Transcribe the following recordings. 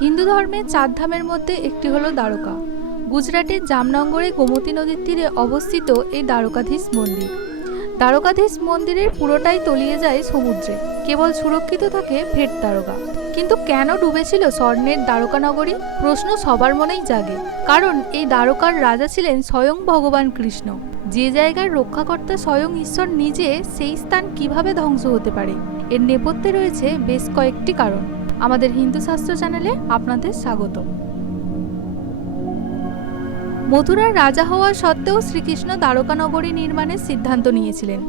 হিন্দু ধর্মে চার ধামের মধ্যে একটি হলো দ্বারকা। গুজরাটের জামনগরে গোমতী নদীর তীরে অবস্থিত এই দ্বারকাধীশ মন্দির। দ্বারকাধীশ মন্দিরের পুরোটাই তলিয়ে যায় সমুদ্রে। কেবল সুরক্ষিত থাকে ভেট দ্বারকা। কিন্তু কেন ডুবেছিল স্বর্ণের দ্বারকানগরী? প্রশ্ন সবার মনেই জাগে। কারণ এই দ্বারকার রাজা ছিলেন স্বয়ং ভগবান কৃষ্ণ। যে জায়গার রক্ষাকর্তা স্বয়ং ঈশ্বর নিজে, সেই স্থান কীভাবে ধ্বংস হতে পারে? এর নেপথ্যে রয়েছে বেশ কয়েকটি কারণ। আমাদের হিন্দু শাস্ত্র চ্যানেলে আপনাদের স্বাগত। মথুরার রাজা হওয়া সত্ত্বেও শ্রীকৃষ্ণ দ্বারকানগরী নির্মাণের সিদ্ধান্ত নিয়েছিলেন।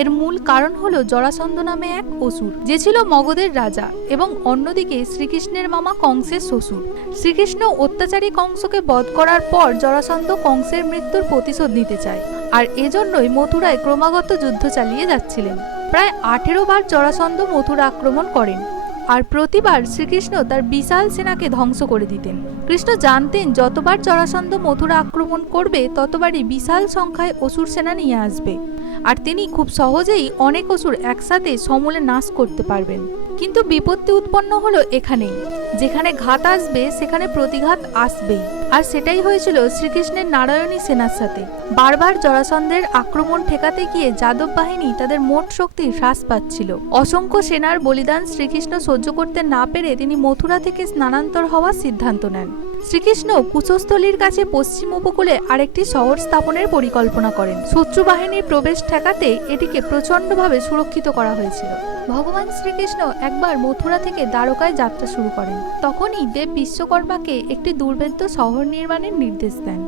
এর মূল কারণ হল জরাসন্ধ নামে এক অসুর, যে ছিল মগধের রাজা এবং অন্যদিকে শ্রীকৃষ্ণের মামা কংসের শ্বশুর। শ্রীকৃষ্ণ অত্যাচারী কংসকে বধ করার পর জরাসন্ধ কংসের মৃত্যুর প্রতিশোধ নিতে চায় আর এজন্যই মথুরায় ক্রমাগত যুদ্ধ চালিয়ে যাচ্ছিলেন। প্রায় আঠেরো বার জরাসন্ধ মথুরা আক্রমণ করেন। আর প্রতিবার শ্রীকৃষ্ণ তার বিশাল সেনাকে ধ্বংস করে দিতেন। কৃষ্ণ জানতেন, যতবার জরাসন্ধ মথুরা আক্রমণ করবে, ততবারই বিশাল সংখ্যায় অসুর সেনা নিয়ে আসবে। আর তিনি খুব সহজেই অনেক অসুর একসাথে সমূলে নাশ করতে পারবেন। কিন্তু বিপত্তি উৎপন্ন হলো এখানেই। যেখানে ঘাত আসবে, সেখানে প্রতিঘাত আসবেই। আর সেটাই হয়েছিল শ্রীকৃষ্ণের নারায়ণী সেনার সাথে। বারবার জরাসন্ধের আক্রমণ ঠেকাতে গিয়ে যাদব বাহিনী তাদের মোট শক্তি হ্রাস পাচ্ছিল। অসংখ্য সেনার বলিদান শ্রীকৃষ্ণ সহ্য করতে না পেরে তিনি মথুরা থেকে স্নানান্তর হওয়ার সিদ্ধান্ত নেন। শ্রীকৃষ্ণ কুচস্থলীর কাছে পশ্চিম উপকূলে আরেকটি শহর স্থাপনের পরিকল্পনা করেন। শত্রু বাহিনীর প্রবেশ ঠেকাতে এটিকে প্রচণ্ডভাবে সুরক্ষিত করা হয়েছিল। ভগবান শ্রীকৃষ্ণ একবার মথুরা থেকে দ্বারকায় যাত্রা শুরু করেন। তখনই দেব বিশ্বকর্মাকে একটি দুর্ভেদ্য শহর নির্মাণের নির্দেশ দেন।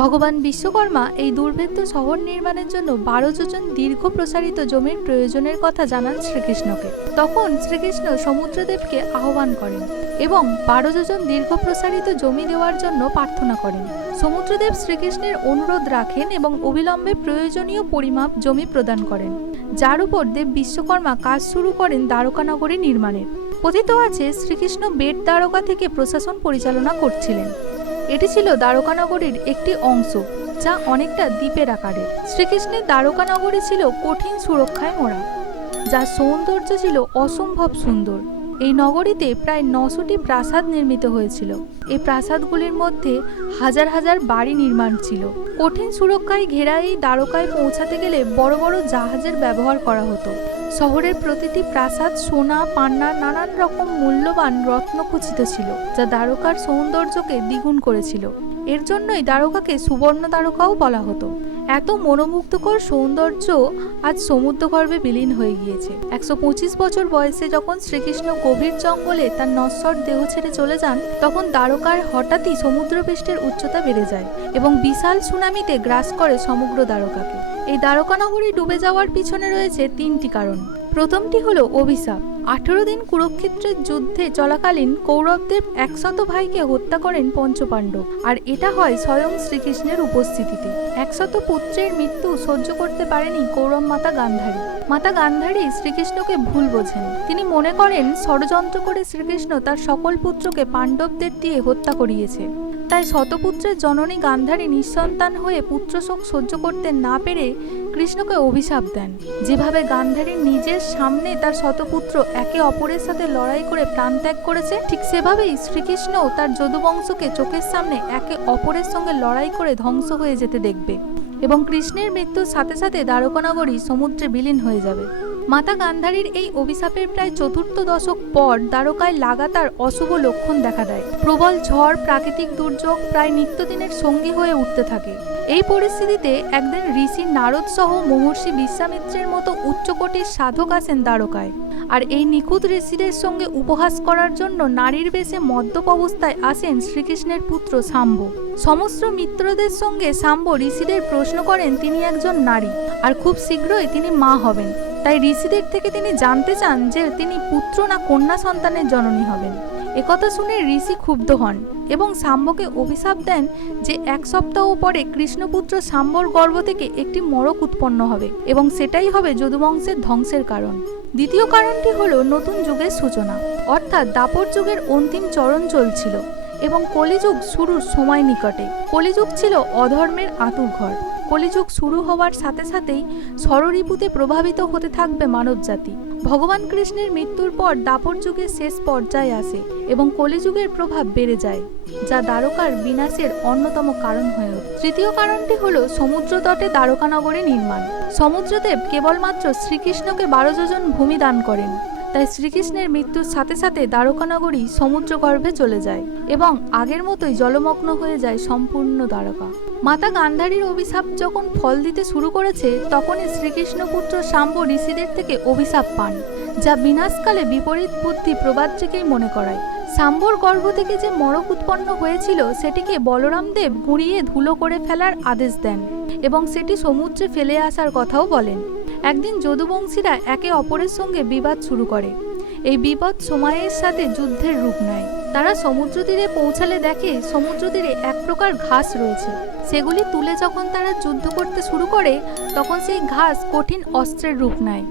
ভগবান বিশ্বকর্মা এই দুর্ভেদ্য শহর নির্মাণের জন্য বারো যোজন দীর্ঘ প্রসারিত জমির প্রয়োজনের কথা জানান শ্রীকৃষ্ণকে। তখন শ্রীকৃষ্ণ সমুদ্রদেবকে আহ্বান করেন এবং বারো যোজন দীর্ঘ প্রসারিত জমি দেওয়ার জন্য প্রার্থনা করেন। সমুদ্রদেব শ্রীকৃষ্ণের অনুরোধ রাখেন এবং অবিলম্বে প্রয়োজনীয় পরিমাপ জমি প্রদান করেন। যার উপর দেব বিশ্বকর্মা কাজ শুরু করেন দ্বারকানগরী নির্মাণের। কথিত আছে, শ্রীকৃষ্ণ বেট দ্বারকা থেকে প্রশাসন পরিচালনা করছিলেন। এটি ছিল দ্বারকানগরীর একটি অংশ, যা অনেকটা দ্বীপের আকারের। শ্রীকৃষ্ণের দ্বারকানগরী ছিল কঠিন সুরক্ষায় মোড়া, যার সৌন্দর্য ছিল অসম্ভব সুন্দর। এই নগরীতে প্রায় নশোটি প্রাসাদ নির্মিত হয়েছিল। এই প্রাসাদগুলির মধ্যে হাজার হাজার বাড়ি নির্মাণ ছিল। কঠিন সুরক্ষায় ঘেরা এই দ্বারকায় পৌঁছাতে গেলে বড় বড় জাহাজের ব্যবহার করা হতো। শহরের প্রতিটি প্রাসাদ সোনা, পান্না, নানান রকম মূল্যবান রত্ন খচিত ছিল, যা দ্বারকার সৌন্দর্যকে দ্বিগুণ করেছিল। এর জন্যই দ্বারকাকে সুবর্ণ দ্বারকাও বলা হতো। এত মনোমুগ্ধকর সৌন্দর্য আজ সমুদ্রগর্ভে বিলীন হয়ে গিয়েছে। একশো পঁচিশ বছর বয়সে যখন শ্রীকৃষ্ণ গভীর জঙ্গলে তার নশ্বর দেহ ছেড়ে চলে যান, তখন দ্বারকার হঠাৎই সমুদ্রপৃষ্ঠের উচ্চতা বেড়ে যায় এবং বিশাল সুনামিতে গ্রাস করে সমগ্র দ্বারকাকে। এই দ্বারকানগরী ডুবে যাওয়ার পিছনে রয়েছে তিনটি কারণ। প্রথমটি হল অভিশাপ। আঠেরো দিন কুরুক্ষেত্রের যুদ্ধে চলাকালীন কৌরবদের একশত ভাইকে হত্যা করেন পঞ্চপাণ্ডব, আর এটা হয় স্বয়ং শ্রীকৃষ্ণের উপস্থিতিতে। একশত পুত্রের মৃত্যু সহ্য করতে পারেনি কৌরব মাতা গান্ধারী। মাতা গান্ধারী শ্রীকৃষ্ণকে ভুল বোঝেন। তিনি মনে করেন ষড়যন্ত্র করে শ্রীকৃষ্ণ তার সকল পুত্রকে পাণ্ডবদের দিয়ে হত্যা করিয়েছে। তাই শতপুত্রের জননী গান্ধারী নিঃসন্তান হয়ে পুত্রশোক সহ্য করতে না পেরে কৃষ্ণকে অভিশাপ দেন। যেভাবে গান্ধারী নিজের সামনে তার শতপুত্র একে অপরের সাথে লড়াই করে প্রাণ ত্যাগ করেছে, ঠিক সেভাবেই শ্রীকৃষ্ণ তার যদুবংশকে চোখের সামনে একে অপরের সঙ্গে লড়াই করে ধ্বংস হয়ে যেতে দেখবে এবং কৃষ্ণের মৃত্যুর সাথে সাথে দ্বারকানগরী সমুদ্রে বিলীন হয়ে যাবে। মাতা গান্ধারীর এই অভিশাপের প্রায় চতুর্থ দশক পর দ্বারকায় লাগাতার অশুভ লক্ষণ দেখা দেয়। প্রবল ঝড়, প্রাকৃতিক দুর্যোগ প্রায় নিত্যদিনের সঙ্গী হয়ে উঠতে থাকে। এই পরিস্থিতিতে একদিন ঋষি নারদ সহ মহর্ষি বিশ্বামিত্রের মতো উচ্চকোটির সাধক আসেন দ্বারকায়। আর এই নিখুঁত ঋষিদের সঙ্গে উপহাস করার জন্য নারীর বেশে মদ্যপ অবস্থায় আসেন শ্রীকৃষ্ণের পুত্র শাম্ব সমস্ত মিত্রদের সঙ্গে শাম্ব ঋষিদের প্রশ্ন করেন, তিনি একজন নারী, আর খুব শীঘ্রই তিনি মা হবেন। তাই ঋষিদের থেকে তিনি জানতে চান যে তিনি পুত্র না কন্যা সন্তানের জননী হবেন। একথা শুনে ঋষি ক্ষুব্ধ হন এবং সাম্বকে অভিশাপ দেন যে এক সপ্তাহ পরে কৃষ্ণপুত্র সাম্বর গর্ভ থেকে একটি মরক উৎপন্ন হবে এবং সেটাই হবে যদুবংশের ধ্বংসের কারণ। দ্বিতীয় কারণটি হল নতুন যুগের সূচনা। অর্থাৎ দাপর যুগের অন্তিম চরণ চলছিল এবং কলিযুগ শুরুর সময় নিকটে। কলিযুগ ছিল অধর্মের আতুরঘর কলিযুগ শুরু হওয়ার সাথে সাথেই ষড়রিপুতে প্রভাবিত হতে থাকবে মানবজাতি। ভগবান কৃষ্ণের মৃত্যুর পর দাপর যুগের শেষ পর্যায়ে আসে এবং কলিযুগের প্রভাব বেড়ে যায়, যা দ্বারকার বিনাশের অন্যতম কারণ হয়ে ওঠে। তৃতীয় কারণটি হল সমুদ্র তটে দ্বারকা দ্বারকানগরী নির্মাণ। সমুদ্রদেব কেবলমাত্র শ্রীকৃষ্ণকে বারো যোজন ভূমি দান করেন, তাই শ্রীকৃষ্ণের মৃত্যুর সাথে সাথে দ্বারকানগরী সমুদ্র গর্ভে চলে যায় এবং আগের মতোই জলমগ্ন হয়ে যায় সম্পূর্ণ দ্বারকা। মাতা গান্ধারীর অভিশাপ যখন ফল দিতে শুরু করেছে, তখনই শ্রীকৃষ্ণ পুত্র শাম্ব ঋষিদের থেকে অভিশাপ পান, যা বিনাশকালে বিপরীত বুদ্ধি প্রবাদটিকেই মনে করায়। শাম্বর গর্ভ থেকে যে মরক উৎপন্ন হয়েছিল, সেটিকে বলরাম দেব গুঁড়িয়ে ধুলো করে ফেলার আদেশ দেন এবং সেটি সমুদ্রে ফেলে আসার কথাও বলেন। একদিন যদুবংশীরা একে অপরের সঙ্গে বিবাদ শুরু করে। এই বিপদ সময়ের সাথে যুদ্ধের রূপ নেয়। তারা সমুদ্র তীরে পৌঁছালে দেখে সমুদ্র তীরে এক প্রকার ঘাস রয়েছে। সেগুলি তুলে যখন তারা যুদ্ধ করতে শুরু করে, তখন সেই ঘাস কঠিন অস্ত্রের রূপ নেয়।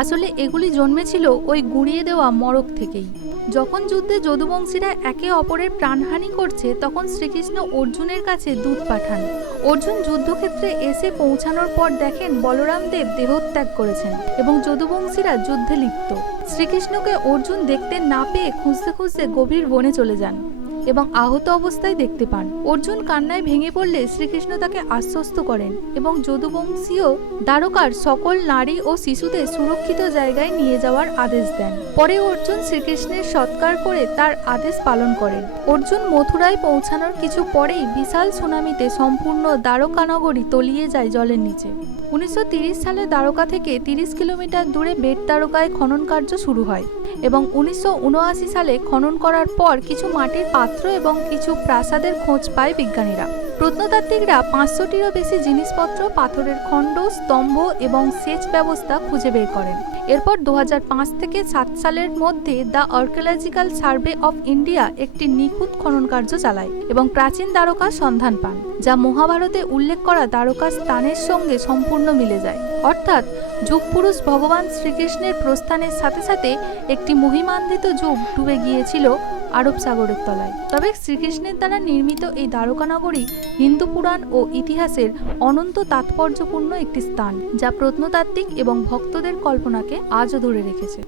আসলে এগুলি জন্মেছিল ওই গুঁড়িয়ে দেওয়া মরক থেকেই। যখন যুদ্ধে যদুবংশীরা একে অপরের প্রাণহানি করছে, তখন শ্রীকৃষ্ণ অর্জুনের কাছে দুধ পাঠান। অর্জুন যুদ্ধক্ষেত্রে এসে পৌঁছানোর পর দেখেন বলরাম দেব দেহত্যাগ করেছেন এবং যদুবংশীরা যুদ্ধে লিপ্ত। শ্রীকৃষ্ণকে অর্জুন দেখতে না পেয়ে খুঁজতে খুঁজতে গভীর বনে চলে যান। এবং আহত অবস্থায় দেখতে পান। অর্জুন কান্নায় ভেঙে পড়লে শ্রীকৃষ্ণ তাকে আশ্বস্ত করেন এবং যদুবংশীয় দ্বারকার সকল নারী ও শিশুদের সুরক্ষিত জায়গায় নিয়ে যাওয়ার আদেশ দেন। পরে অর্জুন শ্রীকৃষ্ণের সৎকার করে তার আদেশ পালন করেন। অর্জুন মথুরায় পৌঁছানোর কিছু পরেই বিশাল সুনামিতে সম্পূর্ণ দ্বারকানগরী তলিয়ে যায় জলের নিচে। উনিশশো সালে দ্বারকা থেকে তিরিশ কিলোমিটার দূরে বেট দ্বারকায় খনন কার্য শুরু হয় এবং উনিশশো উনআশি সালে খনন করার পর কিছু মাটির পাত্র এবং কিছু প্রাসাদের খোঁজ পায় বিজ্ঞানীরা। প্রত্নতাত্ত্বিকরা পাঁচশোটিরও বেশি জিনিসপত্র, পাথরের খণ্ড, স্তম্ভ এবং সেচ ব্যবস্থা খুঁজে বের করেন। এরপর দু হাজার পাঁচ থেকে সাত সালের মধ্যে the archaeological survey of India একটি নিখুঁত খনন কার্য চালায় এবং প্রাচীন দ্বারকার সন্ধান পান, যা মহাভারতে উল্লেখ করা দ্বারকা স্থানের সঙ্গে সম্পূর্ণ মিলে যায়। অর্থাৎ যুগপুরুষ ভগবান শ্রীকৃষ্ণের প্রস্থানের সাথে সাথে একটি মহিমান্বিত যুগ ডুবে গিয়েছিল আরব সাগরের তলায়। তবে শ্রীকৃষ্ণের দ্বারা নির্মিত এই দ্বারকা নগরী হিন্দু পুরাণ ও ইতিহাসের অনন্ত তাৎপর্যপূর্ণ একটি স্থান, যা প্রত্নতাত্ত্বিক এবং ভক্তদের কল্পনাকে আজও ধরে রেখেছে।